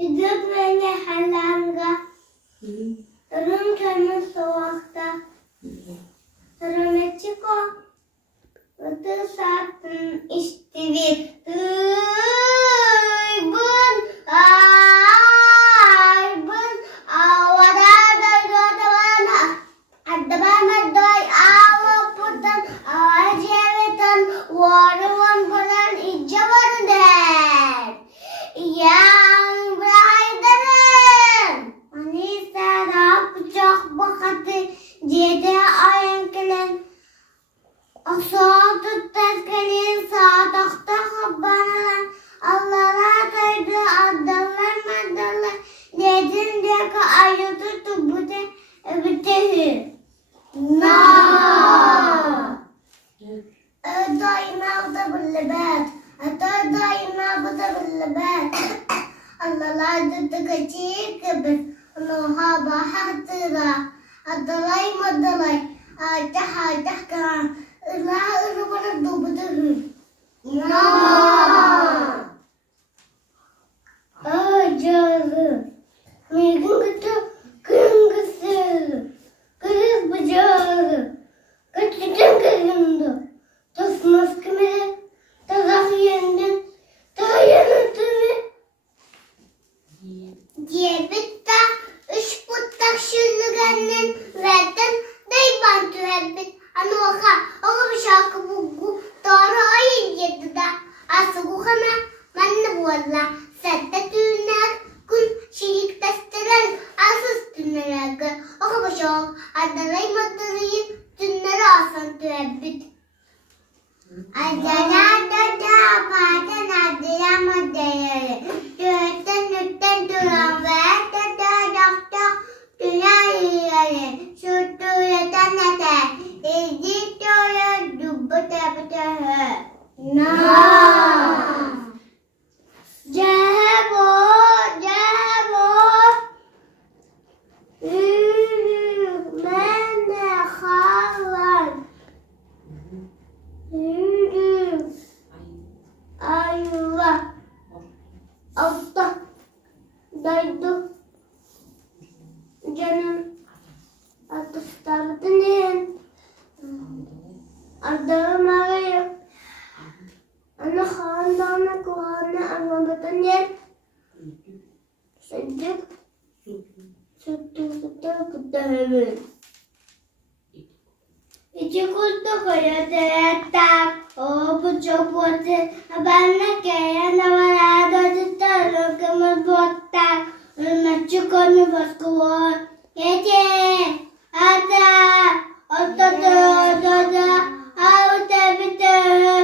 Idupnya halangga. Turun kami sewakta. Turun ciko. Itu saat istiwi. Bun, bun, awadada dodawana. Adabana doy awaputan, awajevitan, waruan bulan ijawarden. Yang beraidaran. Manisa rapcak bakati jede ayang kelen. Asal tutas kalian saat akta kabalan. Allah'a kaydı adalar madalar. Dedin dia ke ayutu tubuhnya betul. دايما باللبات دايما باللبات الله لا تتكتيك بس الله هذا حتى الضلاي ما الضلاي تحكى لا أنا دوبته أجر ميجون كتو كنغسل كذب بجار كتجن كذندو تصمس كمل تغيرن تغيرن Diyebitta üç puttak şülügenin verden deyban tühebbit anoha bir şarkı bugu doğru ayın yedide asıguhana manne bualla sette tüner kun şirik testiren asız tünerege bir şarkı adalay madalıyı tünere asan tühebbit Adana dada badan adaya madalları Nütten duran ve dada doktor dünyayı Sütü yatan yeter Dedi doğru dubbu tepete Cehebo Mene halan Allah Allah daydı canım atıştardın adamım arıyor ana khandana kuhana anlamadın yer sıcak sıcak hemen İçi kultu koyarak o bu çok bote benle kaya navarado tutaro kemur botta maçı konu baskuvar gece hatta otoda auta biter